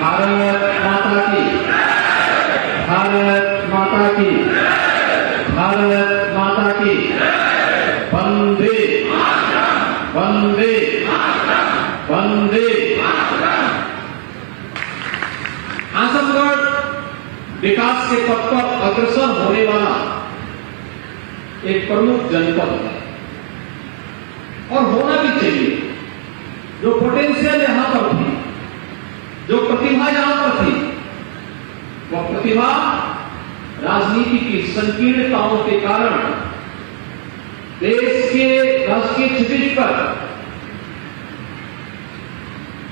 भारत माता की, भारत माता की, भारत माता की। वंदे वंदे वंदे। आजमगढ़ विकास के पथ पर अग्रसर होने वाला एक प्रमुख जनपद है और होना भी चाहिए। जो पोटेंशियल यहां पर थी, जो प्रतिभा यहां पर थी, वह प्रतिभा राजनीति की संकीर्णताओं के कारण देश के राजकीय क्षितिज पर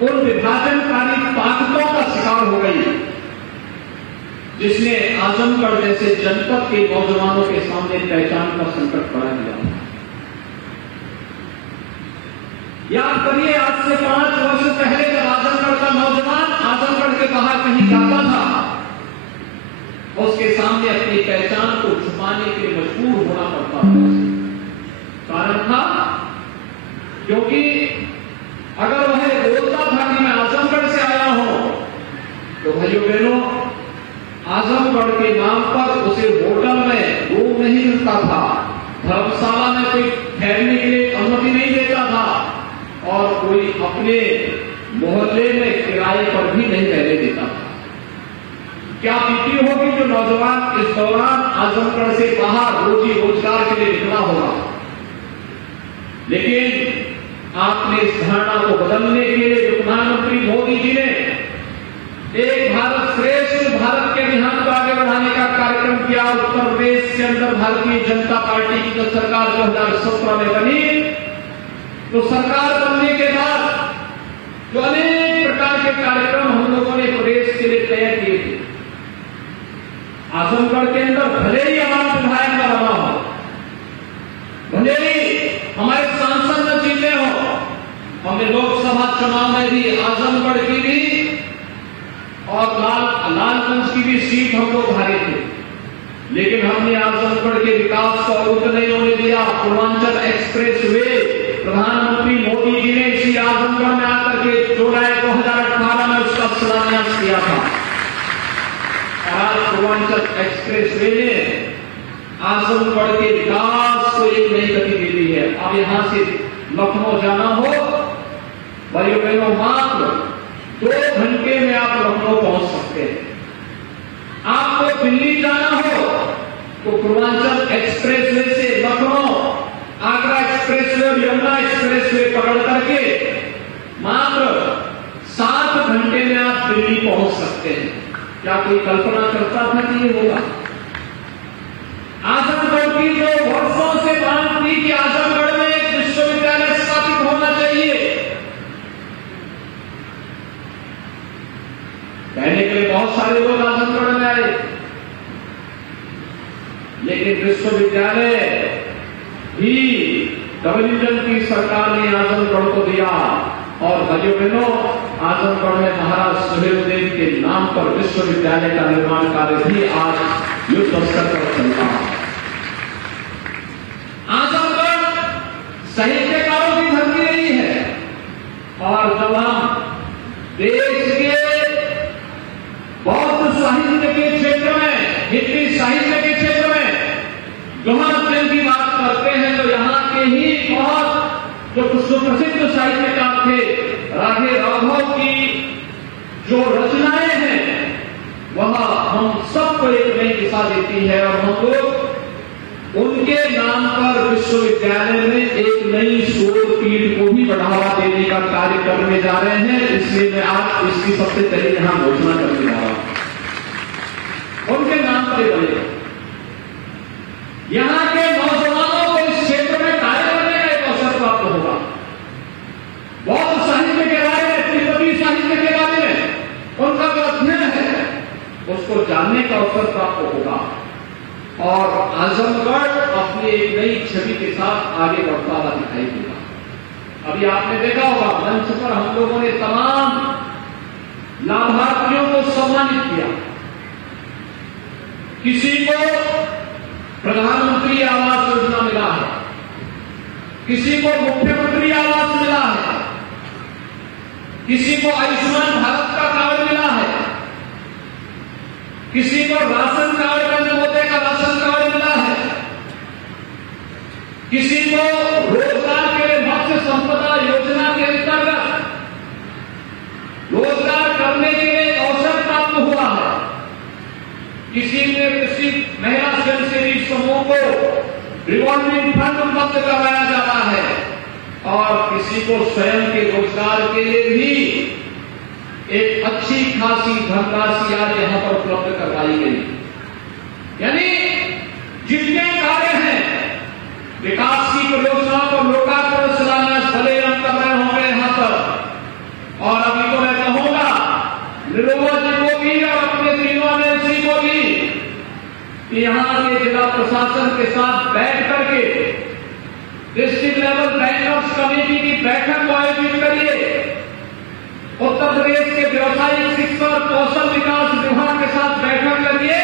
उन विभाजनकारी ताकतों का शिकार हो गई जिसने आजमगढ़ जैसे जनपद के नौजवानों के सामने पहचान का संकट खड़ा किया। याद करिए, आज से 5 वर्ष पहले जब आजमगढ़ का नौजवान आजमगढ़ के बाहर कहीं जाता था, उसके सामने अपनी पहचान को छुपाने के लिए मजबूर होना पड़ता था। कारण था क्योंकि अगर वह बोलता था कि मैं आजमगढ़ से आया हूं, तो भाइयों बहनों, आजमगढ़ के नाम पर उसे होटल में रूम नहीं मिलता था, धर्मशाला में कोई ठहरने के लिए अनुमति नहीं देता था और कोई अपने मोहल्ले में किराए पर भी नहीं रहने देता था। क्या बीती होगी जो नौजवान इस दौरान आजमगढ़ से बाहर रोजी रोजगार के लिए निकला होगा। लेकिन आपने इस धारणा को बदलने के लिए जो प्रधानमंत्री मोदी जी ने एक भारत श्रेष्ठ भारत के अभियान को आगे बढ़ाने का कार्यक्रम किया, उत्तर प्रदेश के अंदर भारतीय जनता पार्टी की जो सरकार 2017 में बनी, तो सरकार बनने के बाद जो अनेक प्रकार के कार्यक्रम हम लोगों ने प्रदेश के लिए तय किए थे। आजमगढ़ के अंदर भले ही हमारा विधायक न बना हो, भले ही हमारे सांसद न जीते हो, हमने लोकसभा चुनाव में भी आजमगढ़ की भी और लालगंज की भी सीट हम लोग हारे थे, लेकिन हमने आजमगढ़ के विकास को अवरुद्ध नहीं होने दिया। पूर्वांचल एक्सप्रेस वे प्रधानमंत्री मोदी जी ने इसी आजमगढ़ में आकर के जुलाई 2018 में उसका शिलान्यास किया था। आज पूर्वांचल एक्सप्रेस वे ने आजमगढ़ के विकास को एक नई गति दे दी है। अब यहां से लखनऊ जाना हो, भाइयों बहनों, मात्र 2 घंटे में आप लखनऊ पहुंच सकते हैं। आपको दिल्ली जाना हो तो पूर्वांचल एक्सप्रेस वे से लखनऊ, आगरा एक्सप्रेस वे और यमुना एक्सप्रेस वे पकड़ करके मात्र 7 घंटे में आप दिल्ली पहुंच सकते हैं। क्या कोई कल्पना करता था कि ये होगा? आजमगढ़ की जो वर्षों से मांग थी कि आजमगढ़ में एक विश्वविद्यालय स्थापित होना चाहिए, कहने के लिए बहुत सारे लोग आजमगढ़ में आए, लेकिन विश्वविद्यालय भी डबल की सरकार ने आजमगढ़ को दिया। और भाइयों बहनों, आजमगढ़ में महाराज सुहेलदेव के नाम पर विश्वविद्यालय का निर्माण कार्य भी आज युद्ध स्तर पर चलता है। आजमगढ़ साहित्यकारों की धरती रही है और जब हम देश के बौद्ध साहित्य के क्षेत्र में, हिंदी साहित्य के क्षेत्र में गहन प्रेम की बात करते हैं तो यहां के ही बहुत जो सुप्रसिद्ध साहित्यकार थे, राधे राघव की जो रचनाएं हैं वह हम सबको एक नई दिशा देती है और हम लोग उनके नाम पर विश्वविद्यालय में एक नई शोध पीठ को भी बढ़ावा देने का कार्य करने जा रहे हैं। इसलिए मैं आज इसकी सबसे पहले यहां घोषणा करने जा रहा हूं। उनके नाम पर बनेगा। यहां के नौजवानों को इस क्षेत्र में कार्य करने का एक अवसर प्राप्त होगा। बौद्ध साहित्य के बारे में, तिब्बती साहित्य के बारे में उनका जो अध्ययन है उसको जानने का अवसर प्राप्त होगा और आजमगढ़ अपनी एक नई छवि के साथ आगे बढ़ता हुआ दिखाई देगा। अभी आपने देखा होगा मंच पर हम लोगों ने तमाम लाभार्थियों को सम्मानित किया। किसी को प्रधानमंत्री आवास योजना मिला है, किसी को मुख्यमंत्री आवास मिला है, किसी को आयुष्मान भारत का कार्ड मिला है, किसी को राशन कार्ड में नवोदय का राशन कार्ड मिला है, किसी को रोजगार के लिए मत्स्य संपदा योजना के अंतर्गत रोजगार करने के लिए अवसर प्राप्त हुआ है, किसी महिला स्वयंसेवी समूह को रिवॉल्विंग फंड उपलब्ध करवाया जा रहा है और किसी को स्वयं के रोजगार के लिए भी एक अच्छी खासी धनराशि आज यहां पर उपलब्ध करवाई गई। यानी जितने कार्य हैं विकास की परियोजनाओं को लोकार्पण शिलान्यास भले हम कर रहे होंगे यहां पर, और अभी तो मैं कहूंगा निरुमा जी को भी और अपने तीनों एमएलसी को भी कि यहां के जिला प्रशासन के साथ बैठ करके डिस्ट्रिक्ट लेवल बैंकर्स कमेटी की बैठक को आयोजित करिए, उत्तर प्रदेश के व्यवसायिक शिक्षा और कौशल विकास विभाग के साथ बैठक करिए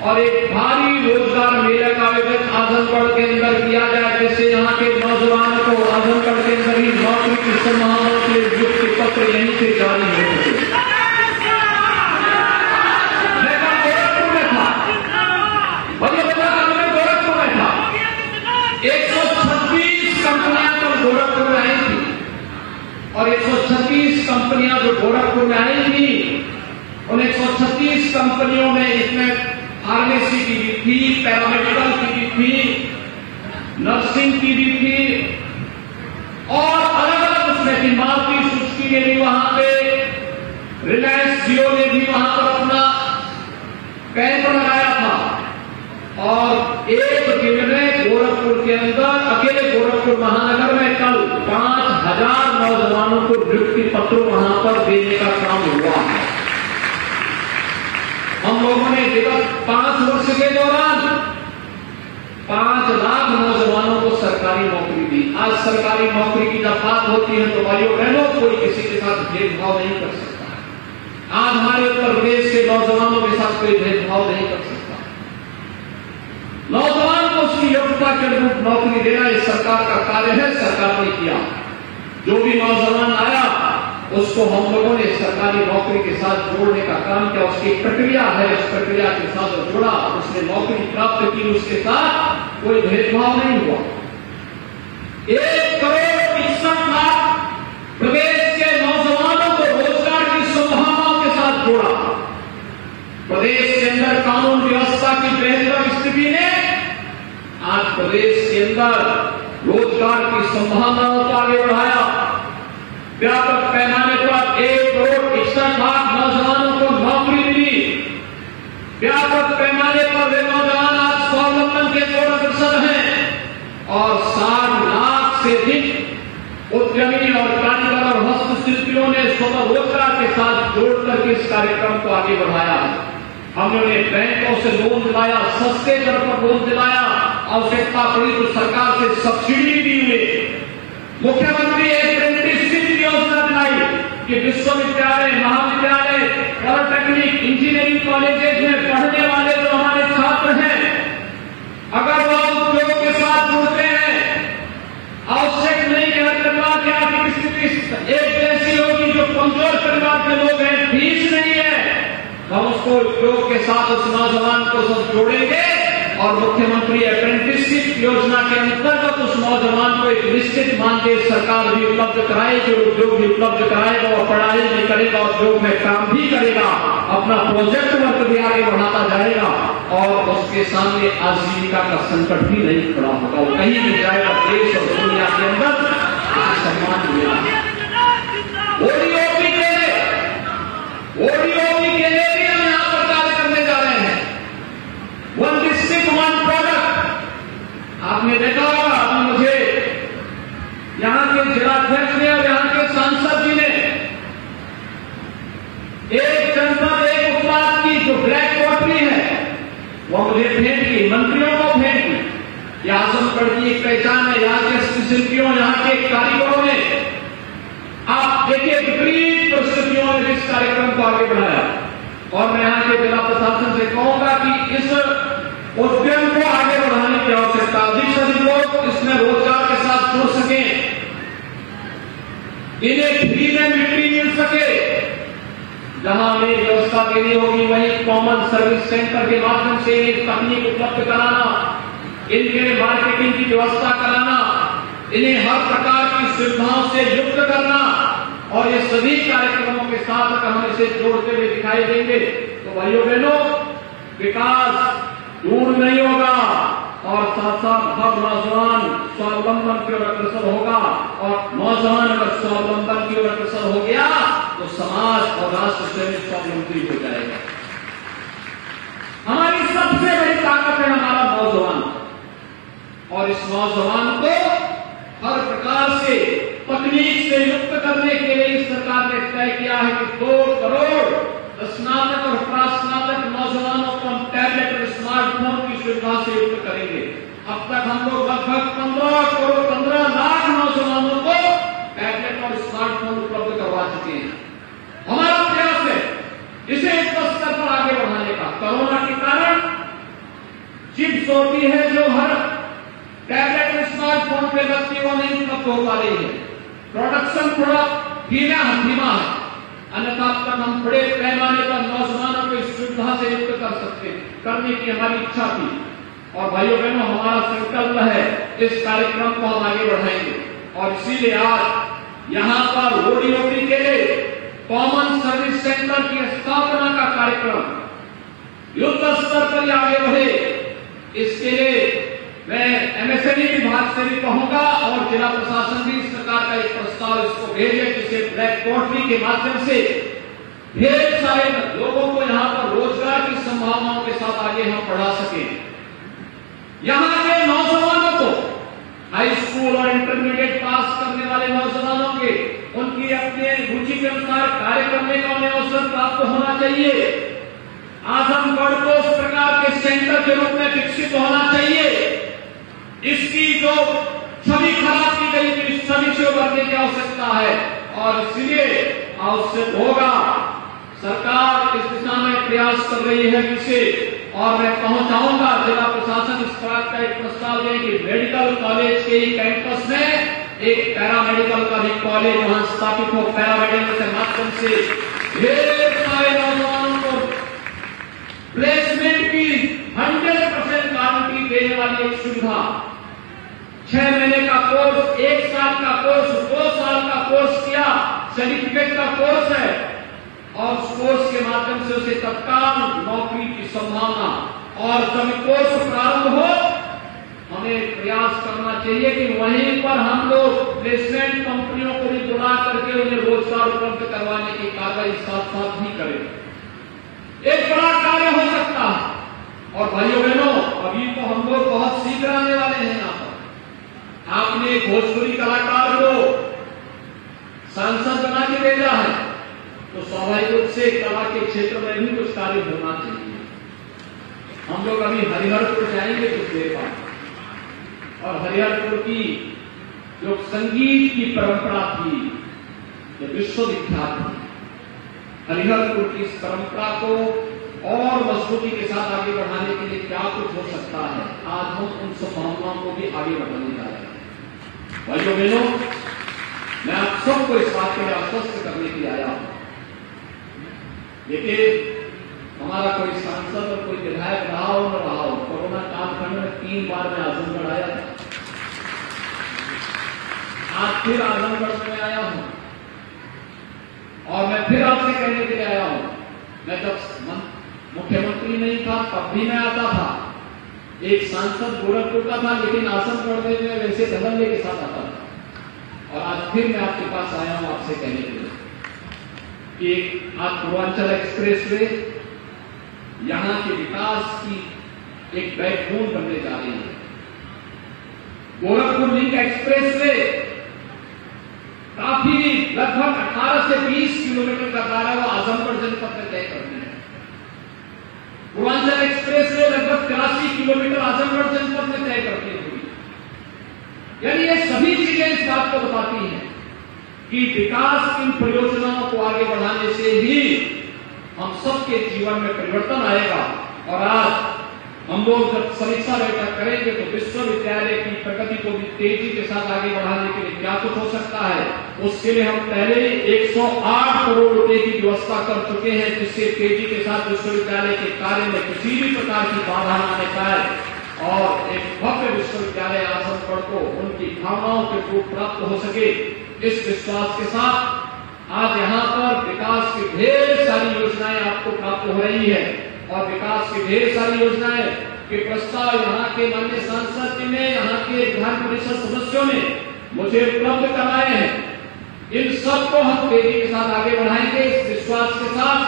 और एक भारी रोजगार मेले का आयोजन आजमगढ़ के अंदर किया जाए, जिससे यहाँ के नौजवानों को आजमगढ़ के अंदर ही नौकरी की संभावनाओं के नियुक्ति पत्र यहीं से जारी हो सके। गोरखपुर में था 136 कंपनियां तब गोरखपुर में आई थी और 136 कंपनियां जो गोरखपुर में आई थी उन 136 कंपनियों में इसमें फार्मेसी की भी थी, पैरामेडिकल की भी थी, नर्सिंग की भी थी और अलग अलग उसमें थी। मारुति सुजुकी ने भी वहां पे, रिलायंस जियो ने भी वहां पर अपना कैंप लगाया था और एक दिन में गोरखपुर के अंदर अकेले गोरखपुर महानगर में कल 5000 नौजवानों को नियुक्ति पत्र वहां पर देने का काम हुआ है। हम लोगों ने विगत 5 वर्ष के दौरान 5 लाख नौजवानों को सरकारी नौकरी दी। आज सरकारी नौकरी की जब बात होती है तो भाइयों बहनों कोई किसी के साथ भेदभाव नहीं कर सकता। आज हमारे उत्तर प्रदेश के नौजवानों के साथ कोई भेदभाव नहीं कर सकता। नौजवान को उसकी योग्यता के अनुरूप नौकरी देना इस सरकार का कार्य है, सरकार ने किया। जो भी नौजवान आया उसको हम लोगों ने सरकारी नौकरी के साथ जोड़ने का काम किया। उसकी प्रक्रिया है, उस प्रक्रिया के साथ जोड़ा, उसने नौकरी प्राप्त की, उसके साथ कोई भेदभाव नहीं हुआ। 1,61,00,000 प्रदेश के नौजवानों को रोजगार की संभावनाओं के साथ जोड़ा। प्रदेश के अंदर कानून व्यवस्था की बेहतर स्थिति ने आज प्रदेश के अंदर रोजगार की संभावनाओं को आगे बढ़ाया। व्यापक पैमाने पर 1,61,00,000 नौजवानों को नौकरी मिली। व्यापक पैमाने पर वे नौजवान आज स्वावलंबन के ओर अग्रसर हैं और 60 लाख से अधिक उद्यमी और कारीगर और हस्तशिल्पियों ने स्वतः रोजगार के साथ जोड़ करके इस कार्यक्रम को आगे बढ़ाया। हमने बैंकों से लोन दिलाया, सस्ते दर पर लोन दिलाया, आवश्यकता पड़ी तो सरकार से सब्सिडी दी हुई। मुख्यमंत्री अप्रेंटिसशिप योजना दिलाई कि विश्वविद्यालय, महाविद्यालय, पॉलिटेक्निक, इंजीनियरिंग कॉलेजेस में पढ़ने वाले जो हमारे छात्र हैं, अगर वह उद्योग के साथ जुड़ते हैं, आवश्यक नहीं कि हर परिवार की आर्थिक स्थिति एक जैसी होगी। जो कमजोर परिवार के लोग हैं, फीस नहीं है, हम उसको उद्योग के साथ उस नौजवान को सब जोड़ेंगे और मुख्यमंत्री अप्रेंटिसशिप योजना के अंतर्गत उस नौजवान को एक निश्चित मानदेय सरकार भी उपलब्ध कराएगी, उद्योग भी उपलब्ध कराएगा और पढ़ाई भी करेगा, उद्योग में काम भी करेगा, अपना प्रोजेक्ट वर्क भी आगे बढ़ाता जाएगा और उसके सामने आजीविका का संकट भी नहीं खड़ा होगा। वो कहीं भी जाएगा, देश और दुनिया के अंदर सम्मान मिलेगा। ओडीओपी के लिए भी हम यहां पर कार्य करने जा रहे हैं। वन डिस्ट्रिक्ट वन प्रोडक्ट आपने देखा होगा। आपने मुझे यहां के जिलाध्यक्ष ने और यहां के सांसद जी ने एक जनपद एक उत्पाद की जो ब्लैक पॉटरी है वो मुझे भेंट की, मंत्रियों को भेंट की। यह आजमगढ़ की एक पहचान है, यहाँ के शिल्पियों, यहाँ के कारीगरों ने आप देखिए विपरीत परिस्थितियों में इस कार्यक्रम को आगे बढ़ाया और मैं यहाँ के जिला प्रशासन से कहूंगा कि इस उद्यम को आगे बढ़ाने की आवश्यकता, अधिक से अधिक लोग इसमें रोजगार के साथ जुड़ सकें, इन्हें फ्री में मिट्टी मिल सके, जहां हमें व्यवस्था देनी होगी वहीं कॉमन सर्विस सेंटर के माध्यम से तकनीक उपलब्ध कराना, इनके मार्केटिंग की व्यवस्था कराना, इन्हें हर प्रकार की सुविधाओं से युक्त करना, और ये सभी कार्यक्रमों के साथ अगर हम इसे जोड़ते हुए दिखाई देंगे तो भाइयों बहनों विकास दूर नहीं होगा, और साथ साथ हर नौजवान स्वावलंबन की ओर अग्रसर होगा, और नौजवान अगर स्वावलंबन की ओर अग्रसर हो गया तो समाज और राष्ट्र से स्वावलंबी हो जाएगा। हमारी सबसे बड़ी ताकत है हमारा नौजवान, और इस नौजवान को हर प्रकार से तकनीक से युक्त करने के लिए इस सरकार ने तय किया है कि 2 करोड़ स्नातक और प्रास्नातक नौजवानों को हम टैबलेट और स्मार्टफोन की सुविधा से युक्त करेंगे। अब तक हम लोग लगभग 15 लाख नौजवानों को टैबलेट और स्मार्टफोन उपलब्ध करवा चुके हैं। हमारा प्रयास है इसे इस स्तर पर आगे बढ़ाने का। कोरोना के कारण चिप्स होती है जो हर टैबलेट और स्मार्टफोन पे लगती है, वो नहीं उपलब्ध हो पा रही है। प्रोडक्शन थोड़ा धीमा है, अन्यथा अब तक हम बड़े पैमाने पर नौजवानों को इस सुविधा से युक्त करने की हमारी इच्छा थी, और भाइयों बहनों हमारा संकल्प है इस कार्यक्रम को हम आगे बढ़ाएंगे, और इसीलिए आज यहां पर ओडीओपी के लिए कॉमन सर्विस सेंटर की स्थापना का कार्यक्रम युद्ध स्तर पर आगे बढ़े, इसके लिए मैं एमएसएमई विभाग से भी कहूंगा और जिला प्रशासन भी इस प्रकार का एक प्रस्ताव इसको भेजे, जिससे ब्लैक पोर्टली के माध्यम से ढेर सारे लोगों को यहां पर रोजगार की संभावनाओं के साथ आगे हम बढ़ा सकें। यहां के नौजवानों को हाई स्कूल और इंटरमीडिएट पास करने वाले नौजवानों के उनकी अपने रुचि के अनुसार कार्य करने का उन्हें अवसर प्राप्त होना चाहिए। आजमगढ़ को उस प्रकार के सेंटर के रूप में विकसित होना चाहिए। इसकी जो छवि खराब की गई थी, इस छवि से उभरने की आवश्यकता है, और इसलिए आवश्यक होगा सरकार इस दिशा में प्रयास कर रही है जिसे, और मैं पहुंचाऊंगा जिला प्रशासन इस तरह का एक प्रस्ताव दे कि मेडिकल कॉलेज के ही कैंपस में एक पैरामेडिकल का भी कॉलेज वहां स्थापित हो। पैरामेडिकल के माध्यम से ढेर सारे नौजवानों को प्लेसमेंट की 100% गारंटी देने वाली एक सुविधा, 6 महीने का कोर्स, 1 साल का कोर्स, 2 साल का कोर्स किया, सर्टिफिकेट का कोर्स है, और उस कोर्स के माध्यम से उसे तत्काल नौकरी की संभावना। और जब कोर्स प्रारंभ हो हमें प्रयास करना चाहिए कि वहीं पर हम लोग प्लेसमेंट कंपनियों को भी बुला करके उन्हें रोजगार उपलब्ध करवाने की कार्रवाई साथ साथ भी करें। एक बड़ा कार्य हो सकता है। और भाइयों बहनों अभी तो हम लोग बहुत शीघ्र आने वाले हैं यहाँ पर। आपने भोजपुरी कलाकार को सांसद बना के भेजा है तो स्वाभाविक रूप से कला के क्षेत्र में भी कुछ कार्य होना चाहिए। हम लोग अभी हरिहरपुर जाएंगे कुछ देर बाद, और हरिहरपुर की जो संगीत की परंपरा थी जो विश्वविख्यात थी, हरिहरपुर की इस परंपरा को और मजबूती के साथ आगे बढ़ाने के लिए क्या कुछ हो सकता है, आज हम उन संभावनाओं को भी आगे बढ़ाने जा रहे हैं। भाइयों बहनों, मैं आप सबको इस बात के लिए आश्वस्त करने के लिए आया हूं। देखिए, हमारा कोई सांसद और कोई विधायक रहा हो न रहा हो, कोरोना कालखंड में 3 बार मैं आजमगढ़ आया था, आज फिर आजमगढ़ में आया हूं, और मैं फिर आपसे कहने के लिए आया हूं। मैं जब मुख्यमंत्री नहीं था तब भी मैं आता था, एक सांसद गोरखपुर का था, लेकिन आजमगढ़ में वैसे धड़ल्ले के साथ आता था। और आज फिर मैं आपके पास आया हूं आपसे कहने के लिए कि आज पूर्वांचल एक्सप्रेस वे यहां के विकास की एक बैकबोन बनने जा रही है। गोरखपुर लिंक एक्सप्रेस वे काफी लगभग 18 से 20 किलोमीटर का दायरा वो आजमगढ़ जनपद में तय करती है। पूर्वांचल एक्सप्रेस वे लगभग 83 किलोमीटर आजमगढ़ जनपद में तय करती हुई, यानी ये सभी चीजें इस बात को बताती हैं कि विकास की परियोजनाओं को आगे बढ़ाने से ही हम सबके जीवन में परिवर्तन आएगा। और आज हम लोग जब समीक्षा बैठक करेंगे तो विश्वविद्यालय की प्रगति को भी तेजी के साथ आगे बढ़ाने के लिए क्या कुछ हो सकता है, उसके लिए हम पहले 108 करोड़ रुपए की व्यवस्था कर चुके हैं, जिससे तेजी के साथ विश्वविद्यालय के कार्य में किसी भी प्रकार की बाधा न आने पाए और एक भव्य विश्वविद्यालय आजमगढ़ को उनकी भावनाओं के रूप प्राप्त हो सके। इस विश्वास के साथ आज यहाँ पर विकास की ढेर सारी योजनाएं आपको प्राप्त हो रही है और विकास की ढेर सारी योजनाएं के प्रस्ताव यहाँ के माननीय सांसद जी ने, यहाँ के विधान परिषद सदस्यों ने मुझे उपलब्ध कराए हैं। इन सबको हम तेजी के साथ आगे बढ़ाएंगे इस विश्वास के साथ।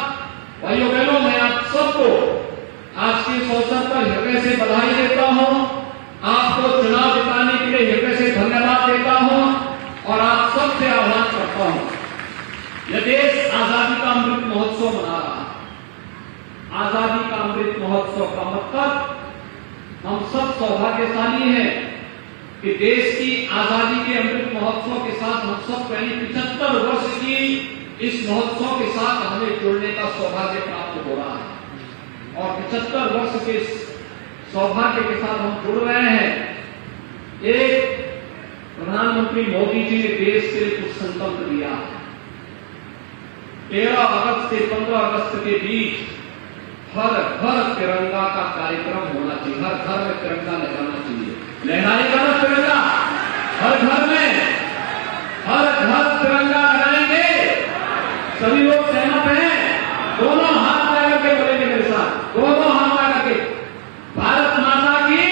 भाइयों बहनों, मैं आप सबको आज के इस अवसर पर हृदय से बधाई देता हूँ, आपको चुनाव जिताने के लिए हृदय से धन्यवाद देता हूँ और आप सबसे आह्वान करता हूँ। यह देश आजादी का अमृत महोत्सव मना रहा है। आजादी का अमृत महोत्सव का मतलब हम सब सौभाग्यशाली हैं कि देश की आजादी के अमृत महोत्सव के साथ हम सब यानी 75 वर्ष की इस महोत्सव के साथ हमें जुड़ने का सौभाग्य प्राप्त हो रहा है और 75 वर्ष के सौभाग्य के साथ हम जुड़ रहे हैं। एक प्रधानमंत्री मोदी जी ने देश के लिए कुछ संकल्प लिया है। 13 अगस्त से 15 अगस्त के बीच हर घर तिरंगा का कार्यक्रम होना चाहिए। हर घर में तिरंगा लहराना चाहिए। लहराएगा ना तिरंगा? हर घर में हर घर तिरंगा लहराएंगे। सभी लोग सहमत हैं? दोनों हाथ लगा के बोलेंगे मेरे साथ, दोनों हाथ लगा के भारत माता की।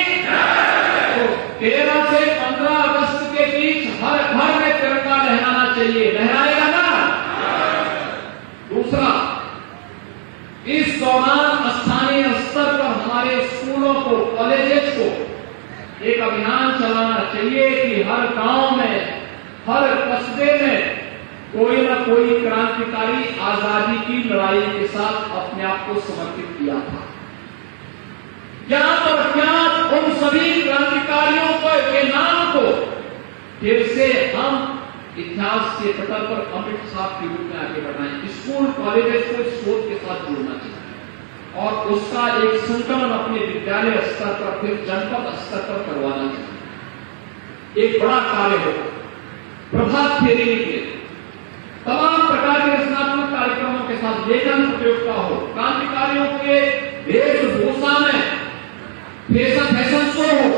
तो 13 से 15 अगस्त के बीच हर घर में तिरंगा लहराना चाहिए। लहराएगा ना? दूसरा, इस दौरान स्थानीय स्तर पर हमारे स्कूलों को, कॉलेजेस को एक अभियान चलाना चाहिए कि हर गांव में, हर कस्बे में कोई न कोई क्रांतिकारी आजादी की लड़ाई के साथ अपने आप को समर्पित किया था। ज्ञात और ज्ञात उन सभी क्रांतिकारियों के नाम को फिर से हम इतिहास के पटल पर अमृत साहब के रूप में आगे बढ़ाएं। स्कूल कॉलेजेस को शोध के साथ जोड़ना चाहिए और उसका एक संकलन अपने विद्यालय स्तर पर, फिर जनपद स्तर पर करवाना चाहिए। एक बड़ा कार्य होगा। प्रभात फेरी निकले, तमाम प्रकार के रचनात्मक कार्यक्रमों के साथ लेखन प्रतियोगिता हो, क्रांतिकारियों के वेशभूषा में फैशन शो हो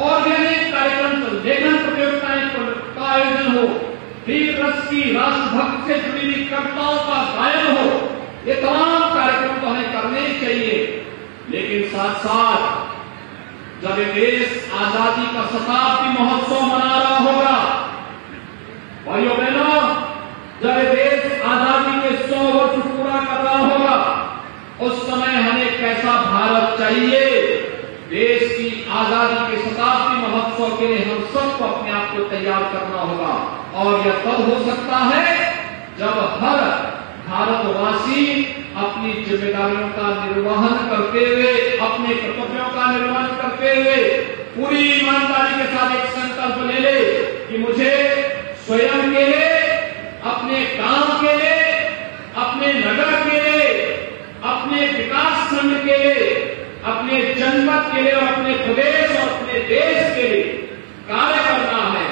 और भी अनेक कार्यक्रम, लेखन प्रतियोगिताएं का आयोजन हो, वीर रस की राष्ट्रभक्त से जुड़ी हुई कविताओं का गायन हो। ये तमाम कार्यक्रम तो हमें करने ही चाहिए, लेकिन साथ साथ जब ये देश आजादी का शताब्दी महोत्सव मना रहा होगा, भाइयों बहनों, जब ये देश आजादी के 100 वर्ष पूरा कर रहा होगा, उस समय हमें कैसा भारत चाहिए। देश की आजादी के शताब्दी महोत्सव के लिए हम सबको अपने आप को तैयार करना होगा और यह तब हो सकता है जब हर भारतवासी अपनी जिम्मेदारियों का निर्वहन करते हुए, अपने कर्तव्यों का निर्वहन करते हुए पूरी ईमानदारी के साथ एक संकल्प ले ले कि मुझे स्वयं के लिए, अपने गांव के लिए, अपने नगर के लिए, अपने विकास खंड के लिए, अपने जनपद के लिए और अपने प्रदेश और अपने देश के लिए कार्य करना है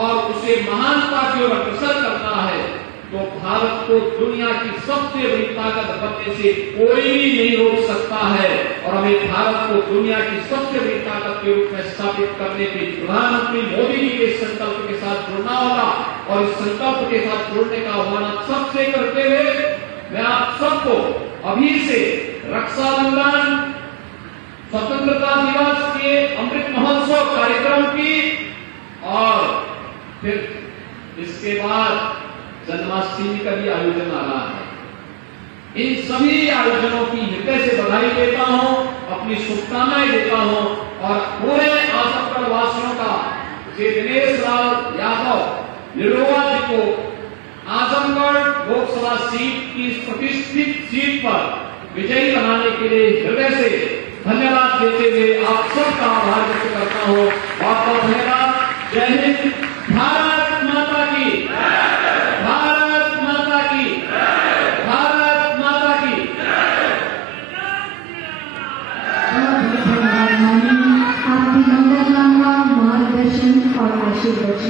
और उसे महानता की ओर अग्रसर करना है। तो भारत को दुनिया की सबसे बड़ी ताकत बनने से कोई भी नहीं रोक सकता है और हमें भारत को दुनिया की सबसे बड़ी ताकत के रूप में स्थापित करने के प्रधानमंत्री मोदी जी के संकल्प के साथ जुड़ना होगा और इस संकल्प के साथ जुड़ने का आह्वान सबसे करते हुए मैं आप सबको अभी से रक्षाबंधन, स्वतंत्रता दिवस के अमृत महोत्सव कार्यक्रम की और फिर इसके बाद जन्माष्टमी का भी आयोजन आ रहा है। इन सभी आयोजनों की हृदय से बधाई देता हूं, अपनी शुभकामनाएं देता हूं और पूरे आजमगढ़ वासियों का श्री दिनेश लाल यादव निरोवा जी को आजमगढ़ लोकसभा सीट की प्रतिष्ठित सीट पर विजयी बनाने के लिए हृदय से धन्यवाद देते हुए आप सबका आभार व्यक्त करता हूं। बहुत बहुत धन्यवाद। जय हिंद। भारत माता की, भारत माता की, भारत माता की। हासिल कर